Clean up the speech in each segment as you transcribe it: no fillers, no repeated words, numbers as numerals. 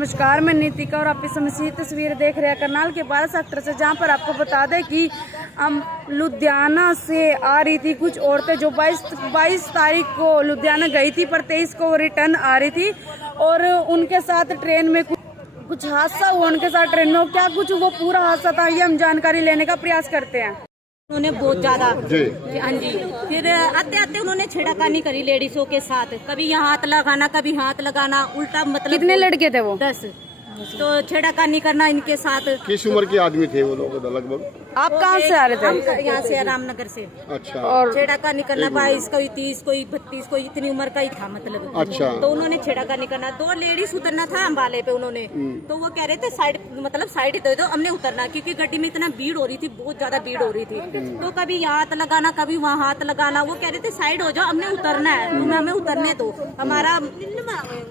नमस्कार, मैं नीतिका और आप इस समय तस्वीर देख रहे हैं करनाल के 12 सेक्टर से, जहां पर आपको बता दें कि लुधियाना से आ रही थी कुछ औरतें जो 22 तारीख को लुधियाना गई थी, पर 23 को रिटर्न आ रही थी और उनके साथ ट्रेन में कुछ हादसा हुआ। उनके साथ ट्रेन में क्या कुछ वो पूरा हादसा था, ये हम जानकारी लेने का प्रयास करते हैं। उन्होंने बहुत ज्यादा हाँ जी, फिर आते आते उन्होंने छेड़खानी करी लेडीजों के साथ, कभी यहाँ हाथ लगाना कभी हाथ लगाना, उल्टा मतलब। कितने लड़के थे वो? 10। तो छेड़खानी करना इनके साथ। किस उम्र के आदमी थे वो लोग लगभग? आप कहाँ से आ रहे थे? हम यहाँ से रामनगर से। अच्छा। और छेड़खानी करना 22, कोई 30, कोई 32, कोई इतनी उम्र का ही था मतलब। अच्छा। तो उन्होंने छेड़खानी करना, 2 लेडीज उतरना था अम्बाले पे उन्होंने, तो वो कह रहे थे साइड मतलब साइड दे दो, हमने उतरना, क्योंकि गड्डी में इतना भीड़ हो रही थी, बहुत ज्यादा भीड़ हो रही थी। तो कभी यहाँ हाथ लगाना कभी वहाँ हाथ लगाना, वो कह रहे थे साइड हो जाओ, हमने उतरना है, तुम्हें हमें उतरने दो, हमारा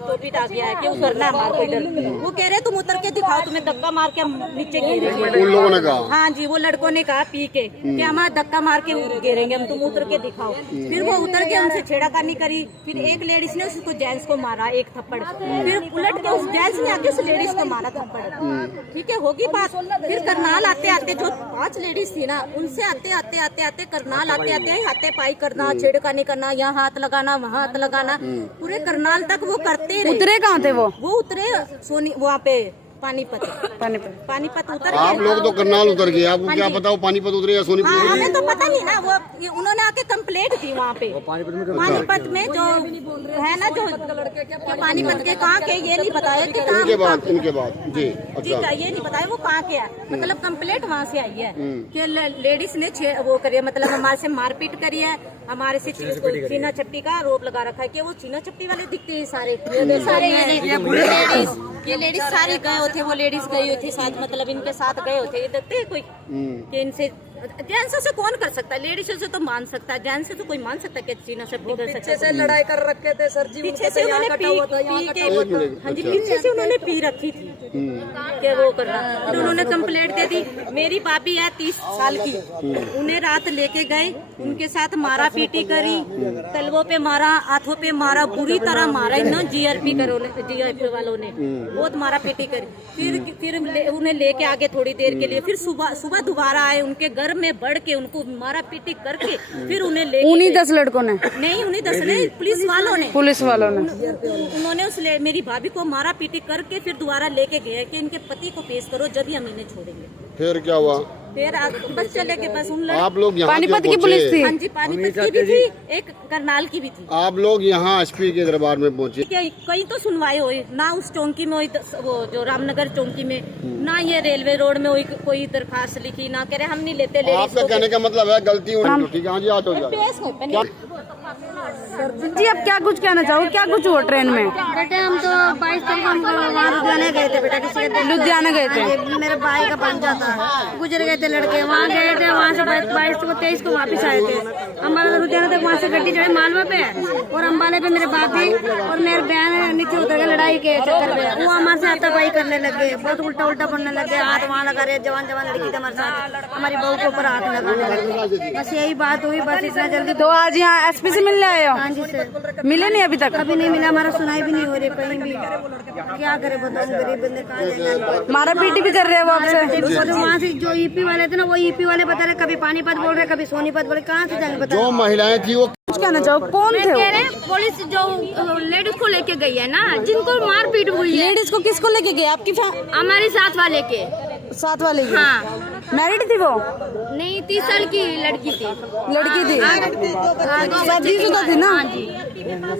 तो भी आ गया है कि उतरना है हमारा कोई डर। वो कह रहे तुम उतर के दिखाओ, तुम्हें धक्का मार के हम नीचे गिरेंगे। उन लोगों ने कहा? हाँ जी, वो लड़कों ने कहा पी के कि हमारा धक्का मार के गिरेंगे हम, तुम उतर के दिखाओ। फिर वो उतर के हमसे छेड़खानी करी। फिर एक लेडीज ने उसको जेंट्स को मारा एक थप्पड़, फिर उलट के उस जेंट्स ने आके उस लेडीज को मारा थप्पड़। ठीक है, होगी बात। फिर करनाल आते आते जो 5 लेडीज थी ना, उनसे आते आते आते आते करनाल आते आते हाथे पाई करना, छेड़खानी करना, यहाँ हाथ लगाना वहाँ हाथ लगाना, पूरे करनाल तक वो करते रहे। उतरे कहाँ थे वो? उतरे सोनी वहाँ पे पानीपत उतर। आप लोग तो करनाल उतर गए, आपको क्या पता वो पानीपत उतरे या सोनीपत? हाँ, हमें तो पता नहीं ना, वो उन्होंने आके कंप्लेंट थी वहाँ पे पानीपत में जो है ना, जो पानीपत के कहाँ के ये नहीं बताया कि कहाँ। इनके बाद जी ठीक है, ये नहीं बताया वो कहाँ के है, मतलब कंप्लेंट वहाँ से आई है कि लेडीज ने वो करी है, मतलब हमारे से मारपीट करी है, हमारे से छीना छपटी का आरोप लगा रखा है कि वो छीना छपटी वाले दिखते हैं सारे ये लेडीज सारे गए होते, वो लेडीज गई थी साथ, मतलब इनके साथ गए होते, ये देखते हैं कोई कि इनसे जेंट्स से कौन कर सकता है, लेडीज से तो मान सकता है, जेंट्स से तो कोई मान सकता है कि छीना छपटी कर सकता है। से लड़ाई कर रखे थे सर जी, पीछे से उन्होंने हाँ जी, पीछे से उन्होंने पी रखी थी कि वो करना। फिर उन्होंने कंप्लेंट दे दी। मेरी भाभी है 30 साल की, उन्हें रात लेके गए, उनके साथ मारा पीटी करी, तलवों पे मारा, हाथों पे मारा, बुरी तरह मारा इन्होंने, जीआरपी वालों ने बहुत मारा पीटी करी। फिर उन्हें लेके आगे थोड़ी देर के लिए, फिर सुबह दोबारा आए, उनके घर में बढ़ के उनको मारा पीटी करके फिर उन्हें ले उन्हीं 10 लड़कों ने नहीं, उन्हीं 10 नहीं, पुलिस वालों ने उन्होंने उस मेरी भाभी को मारा पीटी करके फिर दोबारा लेके गए कि इनके पति को पेश करो, जब ही हम इन्हें छोड़ेंगे। फिर क्या हुआ? फिर बस चले गए, बस उन आप लोग यहाँ पानीपत की पुलिस थी? हाँ जी, पानीपत की भी थी, एक करनाल की भी थी। आप लोग यहाँ एसपी के दरबार में पहुँचे? कहीं तो सुनवाई हुई ना, उस चौकी में वो जो रामनगर चौकी में, ना ये रेलवे रोड में हुई कोई दरखास्त लिखी, ना कह रहे हम नहीं लेते। आपका कहने का मतलब है गलती हुई, ठीक है? हाँ जी, आज हो जाए जी। अब क्या कुछ कहना चाहो, क्या कुछ हुआ ट्रेन में? बेटे हम तो 22 तारीख हम वहाँ लुधियाना गए थे बेटा, किसी लुधियाना गए थे, मेरे भाई का पंचा था, गुजर गए थे लड़के, वहाँ गए थे, वहाँ से 22 को 23 को वापस आए थे। हमारा लुधियाना तक वहाँ से गड्डी चढ़े मालवा पे, और अम्बाले पे मेरे भाभी और मेरे बहन नीचे उतर गए लड़ाई के चक्कर में। वो हमारे से हाथापाई करने लगे, बहुत उल्टा पड़ने लगे, हाथ वहाँ लगा रहे, जवान लड़की थे हमारे साथ, हमारी बहू के ऊपर हाथ लगाने लगे। बस यही बात हुई, बस इतना जल्दी। तो आज यहाँ एसपी से मिलने आए हो? हाँ जी सर। मिले नहीं अभी तक? अभी नहीं मिला, हमारा सुनाई भी नहीं हो रही कहीं भी, क्या करे बताओ, गरीब बंदे कहाँ जाएंगे। मारा पीटी भी कर रहे हैं वो आपसे? वहाँ से जो ईपी वाले थे ना, वो ईपी वाले बता रहे, कभी पानीपत बोल रहे, कभी सोनीपत बोल रहे, कहाँ से जाएंगे बताओ। जो महिलाएं थी वो कुछ कहना चाहो, कौन थे वो? पुलिस जो लेडीज को लेके गई है ना, जिनको मारपीट हुई है। लेडीज को किसको लेके गए? आपकी हमारे साथ वाले के साथ वाले की? हाँ। मैरिड थी वो? नहीं, 30 साल की लड़की थी। लड़की थी? शादीशुदा थी ना?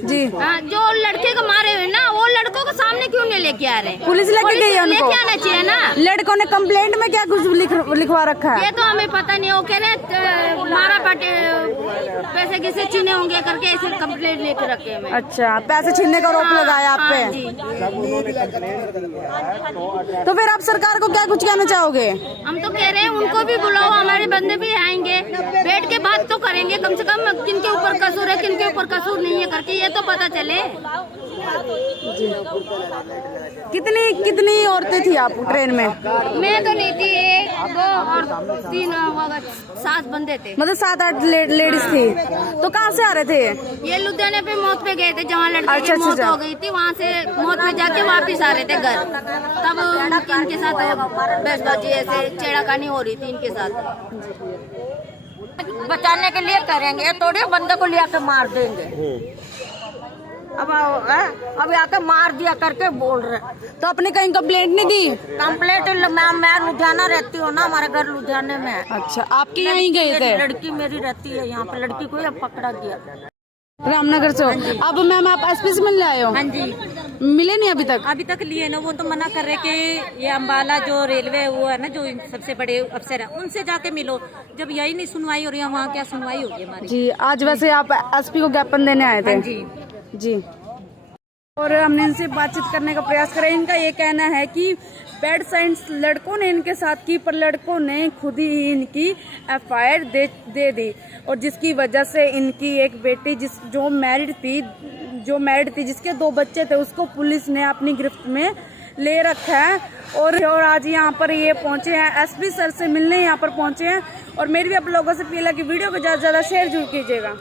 जी। हाँ, जो लड़के को मारे हुए ना, वो लड़कों को सामने क्यों नहीं लेके आ रहे? पुलिस लेके गई है उनको? लेके आना चाहिए ना। लड़कों ने कंप्लेंट में क्या कुछ लिखवा रखा है? ये तो हमें पता नहीं, वो कह रहे मारा पटे पैसे किसे छीने होंगे करके ऐसे कंप्लेंट लेके रखे हैं। अच्छा, पैसे छीनने का आरोप लगाया आप पे? तो फिर आप सरकार को क्या कुछ कहना चाहोगे? हम तो कह रहे हैं उनको भी बुलाओ, हमारे बंदे भी आएंगे, बैठ के बात तो करेंगे, कम से कम किनके ऊपर कसूर है किनके ऊपर कसूर नहीं है करके ये तो पता चले। कितनी औरतें थी आप ट्रेन में? मैं तो नहीं थी, 1 2 और 3 7 बंदे थे। मतलब 7-8 लेडीज थी। तो कहाँ से आ रहे थे? ये लुधियाने पे मौत पे गए थे, जहाँ लड़के अच्छा, की मौत अच्छा। हो गई थी, वहाँ से मौत पे जाके वापिस आ रहे थे घर। तब इनके साथ बहसबाजी ऐसे छेड़ाखानी हो रही थी इनके साथ। बचाने के लिए करेंगे, थोड़े बंदे को लिया के मार देंगे। अब आके मार दिया करके बोल रहे। तो आपने कहीं कंप्लेंट नहीं दी? कंप्लेंट मैं लुधियाना रहती हूँ ना, हमारे घर लुधियाने में है। अच्छा, आपके यहाँ ही गए थे? लड़की मेरी रहती है यहाँ पे, लड़की को अब पकड़ा गया रामनगर से। अब मैम आप एसपी से मिलने आए हो? हाँ जी। मिले नहीं अभी तक? अभी तक लिए ना, वो तो मना कर रहे कि ये अम्बाला जो रेलवे वो है ना, जो सबसे बड़े अफसर है, उनसे जाके मिलो। जब यही नहीं सुनवाई हो रही है, वहाँ क्या सुनवाई होगी हमारी? जी, आज वैसे आप एसपी को ज्ञापन देने आए थे? जी। और हमने इनसे बातचीत करने का प्रयास करा। इनका ये कहना है कि बैड साइंस लड़कों ने इनके साथ की, पर लड़कों ने खुद ही इनकी एफआईआर दे दी, और जिसकी वजह से इनकी एक बेटी जो मैरिड थी, जिसके 2 बच्चे थे, उसको पुलिस ने अपनी गिरफ्त में ले रखा है। और आज यहाँ पर ये पहुंचे हैं, एसपी सर से मिलने यहाँ पर पहुंचे हैं। और मेरी भी आप लोगों से अपील है कि वीडियो को ज़्यादा से ज़्यादा शेयर जरूर कीजिएगा।